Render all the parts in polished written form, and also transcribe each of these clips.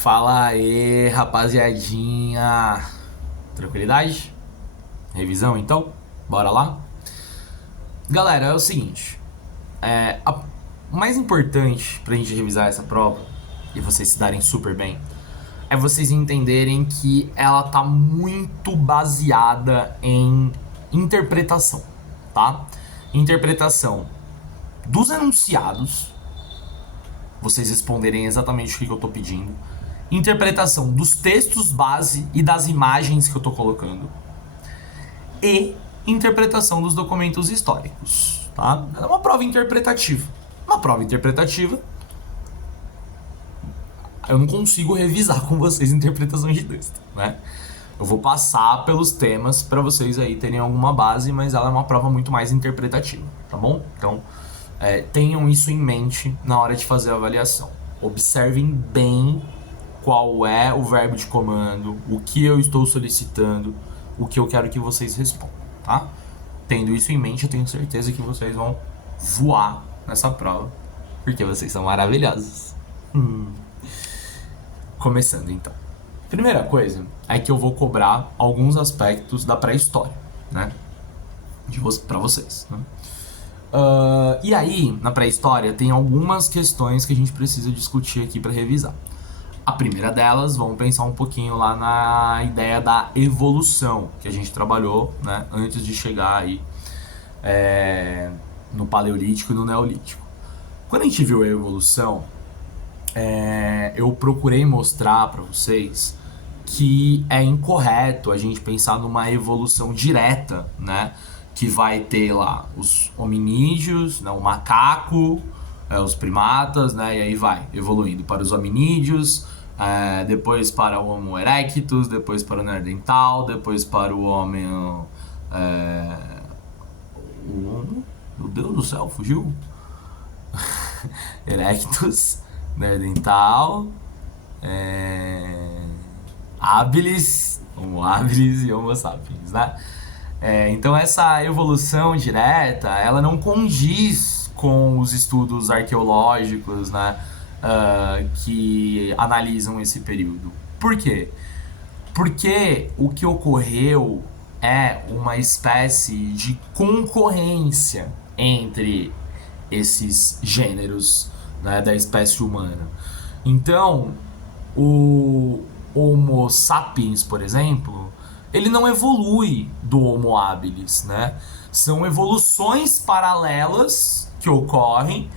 Fala aí, rapaziadinha. Tranquilidade? Revisão então? Bora lá? Galera, é o seguinte. O mais importante pra gente revisar essa prova e vocês se darem super bem é vocês entenderem que ela tá muito baseada em interpretação, tá? Interpretação dos enunciados, vocês responderem exatamente o que eu tô pedindo. Interpretação dos textos base e das imagens que eu tô colocando. E interpretação dos documentos históricos, tá? É uma prova interpretativa. Uma prova interpretativa, eu não consigo revisar com vocês interpretação de texto, né? Eu vou passar pelos temas para vocês aí terem alguma base, mas ela é uma prova muito mais interpretativa, tá bom? Então, tenham isso em mente na hora de fazer a avaliação. Observem bem qual é o verbo de comando, o que eu estou solicitando, o que eu quero que vocês respondam, tá? Tendo isso em mente, eu tenho certeza que vocês vão voar nessa prova, porque vocês são maravilhosos. Começando então. Primeira coisa é que eu vou cobrar alguns aspectos da pré-história, né? Para vocês, né? E aí, na pré-história, tem algumas questões que a gente precisa discutir aqui para revisar. A primeira delas, vamos pensar um pouquinho lá na ideia da evolução que a gente trabalhou, né, antes de chegar aí no Paleolítico e no Neolítico. Quando a gente viu a evolução, eu procurei mostrar para vocês que é incorreto a gente pensar numa evolução direta, né, que vai ter lá os hominídeos, né, o macaco, os primatas, né, e aí vai evoluindo para os hominídeos, depois para o Homo erectus, depois para o Neandertal, depois para o homem... Meu Deus do céu, fugiu? Erectus, Neandertal, habilis, Homo habilis e Homo sapiens, né? Então essa evolução direta, ela não condiz com os estudos arqueológicos, né, que analisam esse período. Por quê? Porque o que ocorreu é uma espécie de concorrência entre esses gêneros, né, da espécie humana. Então, o Homo sapiens, por exemplo, ele não evolui do Homo habilis, né? São evoluções paralelas que ocorrem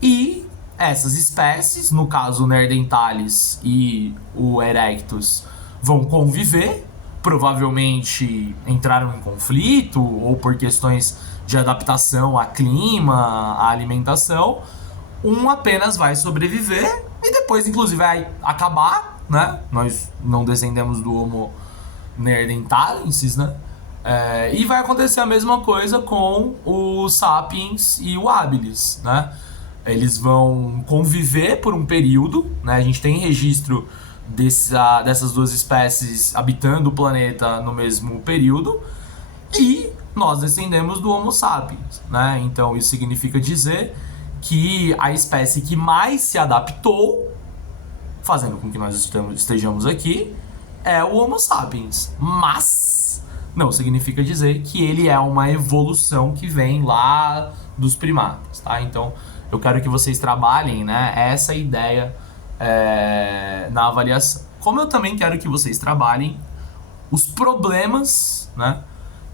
e essas espécies, no caso o Neanderthalis e o Erectus, vão conviver, provavelmente entraram em conflito ou por questões de adaptação a clima, a alimentação. Um apenas vai sobreviver e depois inclusive vai acabar, né? Nós não descendemos do Homo neanderthalensis, né? E vai acontecer a mesma coisa com o sapiens e o habilis, né? Eles vão conviver por um período, né? A gente tem registro dessas duas espécies habitando o planeta no mesmo período e nós descendemos do Homo sapiens, né? Então isso significa dizer que a espécie que mais se adaptou, fazendo com que nós estejamos aqui, é o Homo sapiens, mas não significa dizer que ele é uma evolução que vem lá dos primatas, tá? Então, eu quero que vocês trabalhem, né, essa ideia na avaliação. Como eu também quero que vocês trabalhem os problemas, né,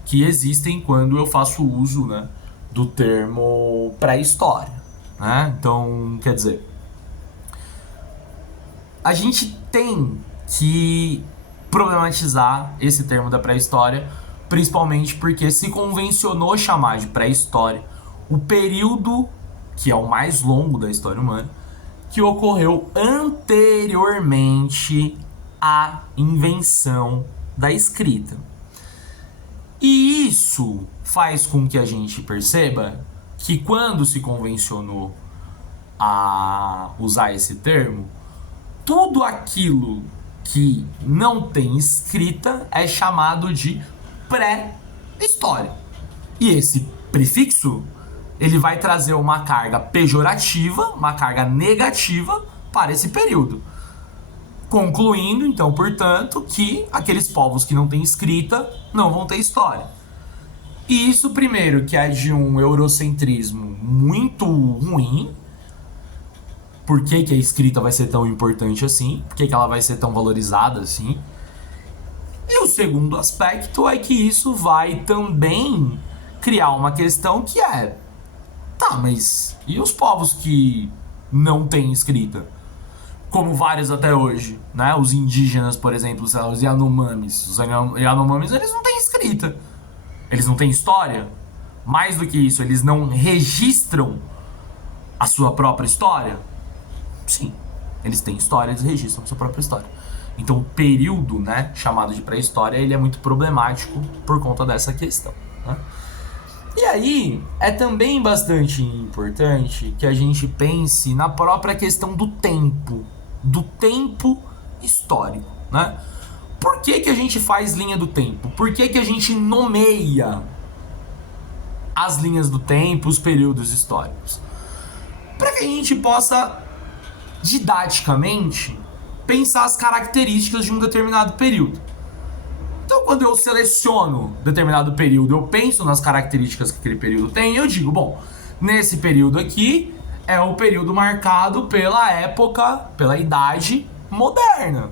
que existem quando eu faço uso, né, do termo pré-história, né? Então, quer dizer, a gente tem que problematizar esse termo da pré-história, principalmente porque se convencionou chamar de pré-história o período que é o mais longo da história humana, que ocorreu anteriormente à invenção da escrita. E isso faz com que a gente perceba que quando se convencionou a usar esse termo, tudo aquilo que não tem escrita é chamado de pré-história. E esse prefixo, ele vai trazer uma carga pejorativa, uma carga negativa para esse período. Concluindo, então, portanto, que aqueles povos que não têm escrita não vão ter história. E isso, primeiro, que é de um eurocentrismo muito ruim. Por que a escrita vai ser tão importante assim? Por que ela vai ser tão valorizada assim? E o segundo aspecto é que isso vai também criar uma questão que é: tá, mas e os povos que não têm escrita? Como vários até hoje, né? Os indígenas, por exemplo, os Yanomamis. Os Yanomamis, eles não têm escrita. Eles não têm história. Mais do que isso, eles não registram a sua própria história. Sim, eles têm história, eles registram a sua própria história. Então o período, né, chamado de pré-história, ele é muito problemático por conta dessa questão, né? E aí, é também bastante importante que a gente pense na própria questão do tempo histórico, né? Por que a gente faz linha do tempo? Por que a gente nomeia as linhas do tempo, os períodos históricos? Para que a gente possa, didaticamente, pensar as características de um determinado período. Então, quando eu seleciono determinado período, eu penso nas características que aquele período tem, e eu digo, bom, nesse período aqui é o período marcado pela época, pela idade moderna.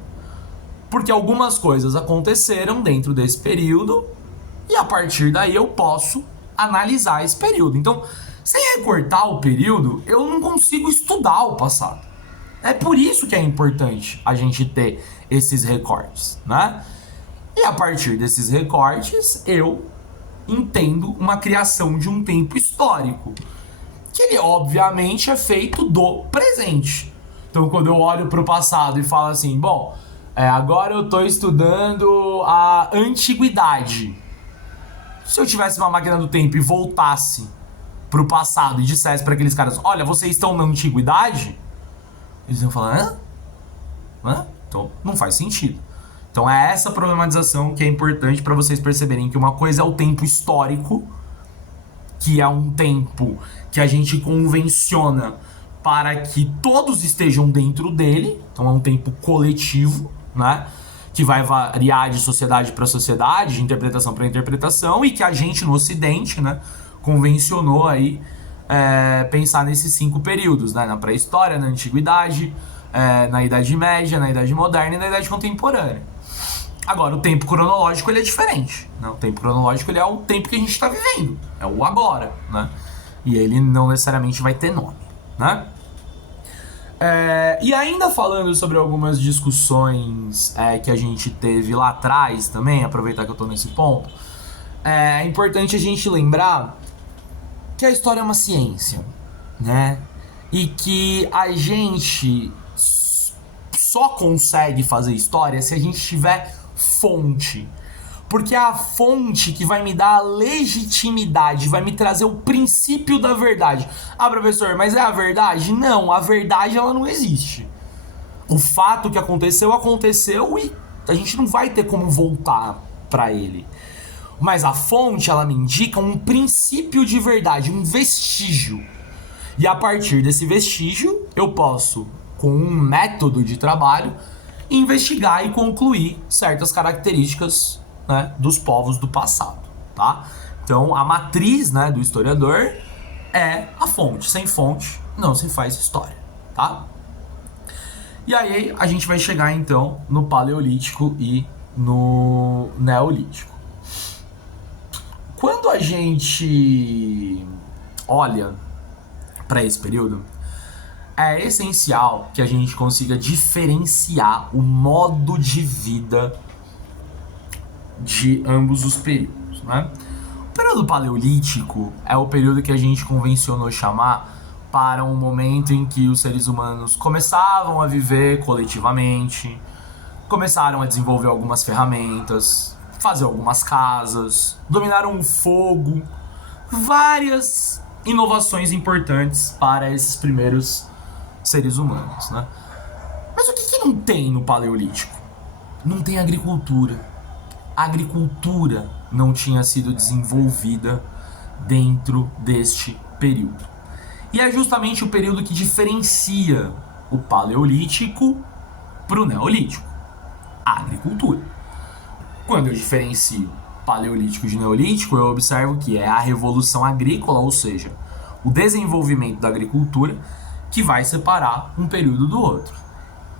Porque algumas coisas aconteceram dentro desse período e a partir daí eu posso analisar esse período. Então, sem recortar o período, eu não consigo estudar o passado. É por isso que é importante a gente ter esses recortes, né? E a partir desses recortes, eu entendo uma criação de um tempo histórico, que ele obviamente é feito do presente. Então, quando eu olho para o passado e falo assim, bom, agora eu estou estudando a antiguidade. Se eu tivesse uma máquina do tempo e voltasse para o passado e dissesse para aqueles caras, olha, vocês estão na antiguidade, eles iam falar, hã? Então, não faz sentido. Então, é essa problematização que é importante para vocês perceberem que uma coisa é o tempo histórico, que é um tempo que a gente convenciona para que todos estejam dentro dele, então é um tempo coletivo, né? Que vai variar de sociedade para sociedade, de interpretação para interpretação, e que a gente no Ocidente, né, convencionou aí pensar nesses 5 períodos, né? Na pré-história, na antiguidade, na Idade Média, na Idade Moderna e na Idade Contemporânea. Agora, o tempo cronológico ele é diferente, né? O tempo cronológico ele é o tempo que a gente está vivendo, é o agora, né? E ele não necessariamente vai ter nome, né? E ainda falando sobre algumas discussões que a gente teve lá atrás também, aproveitar que eu tô nesse ponto, é importante a gente lembrar que a história é uma ciência, né? E que a gente só consegue fazer história se a gente tiver fonte. Porque é a fonte que vai me dar a legitimidade, vai me trazer o princípio da verdade. Ah, professor, mas é a verdade? Não, a verdade ela não existe. O fato que aconteceu e a gente não vai ter como voltar para ele. Mas a fonte, ela me indica um princípio de verdade, um vestígio. E a partir desse vestígio, eu posso, com um método de trabalho, investigar e concluir certas características, né, dos povos do passado, tá? Então, a matriz, né, do historiador é a fonte. Sem fonte, não se faz história, tá? E aí, a gente vai chegar, então, no Paleolítico e no Neolítico. Quando a gente olha para esse período, é essencial que a gente consiga diferenciar o modo de vida de ambos os períodos, né? O período paleolítico é o período que a gente convencionou chamar para um momento em que os seres humanos começavam a viver coletivamente, começaram a desenvolver algumas ferramentas, fazer algumas casas, dominaram o fogo, várias inovações importantes para esses primeiros seres humanos, né? Mas o que não tem no Paleolítico? Não tem agricultura. A agricultura não tinha sido desenvolvida dentro deste período. E é justamente o período que diferencia o Paleolítico para o Neolítico, a agricultura. Quando eu diferencio Paleolítico de Neolítico, eu observo que é a revolução agrícola, ou seja, o desenvolvimento da agricultura, que vai separar um período do outro.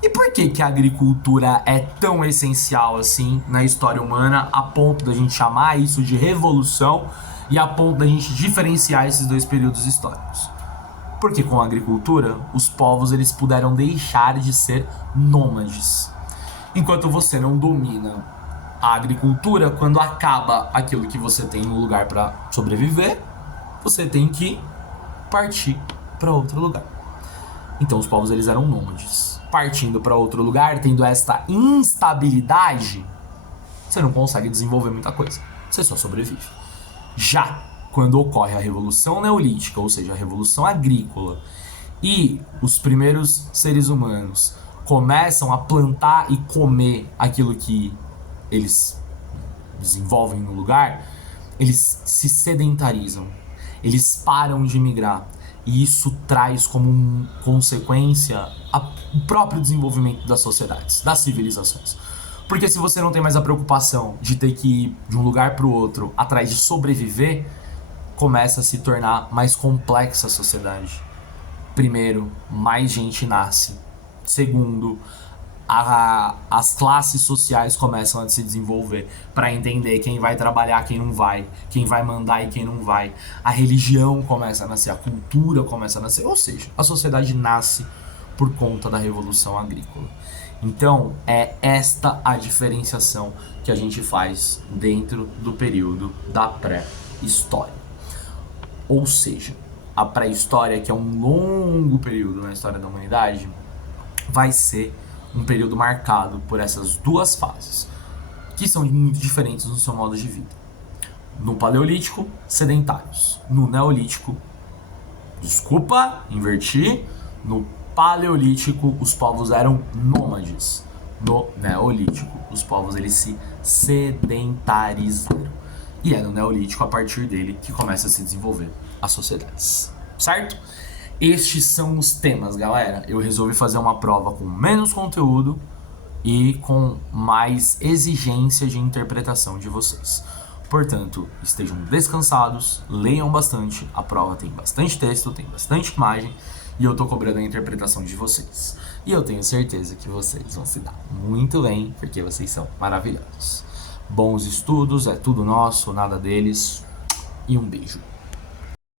E por que a agricultura é tão essencial assim na história humana, a ponto da gente chamar isso de revolução e a ponto da gente diferenciar esses dois períodos históricos? Porque com a agricultura, os povos eles puderam deixar de ser nômades. Enquanto você não domina a agricultura, quando acaba aquilo que você tem no lugar para sobreviver, você tem que partir para outro lugar. Então os povos eles eram nômades. Partindo para outro lugar, tendo esta instabilidade, você não consegue desenvolver muita coisa. Você só sobrevive. Já quando ocorre a Revolução Neolítica, ou seja, a Revolução Agrícola, e os primeiros seres humanos começam a plantar e comer aquilo que eles desenvolvem no lugar, eles se sedentarizam, eles param de migrar. E isso traz como consequência o próprio desenvolvimento das sociedades, das civilizações. Porque se você não tem mais a preocupação de ter que ir de um lugar para o outro atrás de sobreviver, começa a se tornar mais complexa a sociedade. Primeiro, mais gente nasce. Segundo, as classes sociais começam a se desenvolver para entender quem vai trabalhar, quem não vai, quem vai mandar e quem não vai. A religião começa a nascer, a cultura começa a nascer, ou seja, a sociedade nasce por conta da Revolução Agrícola. Então, é esta a diferenciação que a gente faz dentro do período da pré-história. Ou seja, a pré-história, que é um longo período na história da humanidade, vai ser um período marcado por essas duas fases, que são muito diferentes no seu modo de vida. No Paleolítico, sedentários. No Neolítico, inverti. No Paleolítico, os povos eram nômades. No Neolítico, os povos eles se sedentarizaram. E é no Neolítico, a partir dele, que começa a se desenvolver as sociedades. Certo? Estes são os temas, galera. Eu resolvi fazer uma prova com menos conteúdo e com mais exigência de interpretação de vocês. Portanto, estejam descansados, leiam bastante. A prova tem bastante texto, tem bastante imagem e eu tô cobrando a interpretação de vocês. E eu tenho certeza que vocês vão se dar muito bem, porque vocês são maravilhosos. Bons estudos, é tudo nosso, nada deles. E um beijo.